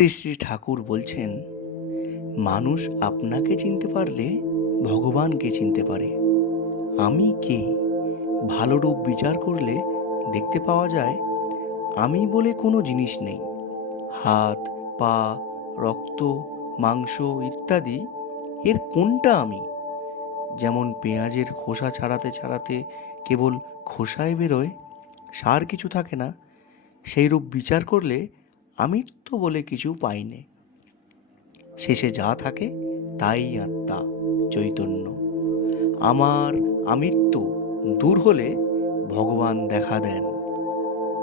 শ্রী শ্রী ঠাকুর বলছেন, মানুষ আপনাকে চিনতে পারলে ভগবানকে চিনতে পারে। আমি কে ভালো রূপ বিচার করলে দেখতে পাওয়া যায় আমি বলে কোনো জিনিস নেই। হাত, পা, রক্ত, মাংস ইত্যাদি এর কোনটা আমি? যেমন পেঁয়াজের খোসা ছাড়াতে ছাড়াতে কেবল খোসায় বেরোয়, সার কিছু থাকে না, সেই রূপ বিচার করলে আমিত্ব বলে কিছু পাইনে। শেষে যা থাকে তাই আত্মা, চৈতন্য। আমার আমিত্ব দূর হলে ভগবান দেখা দেন।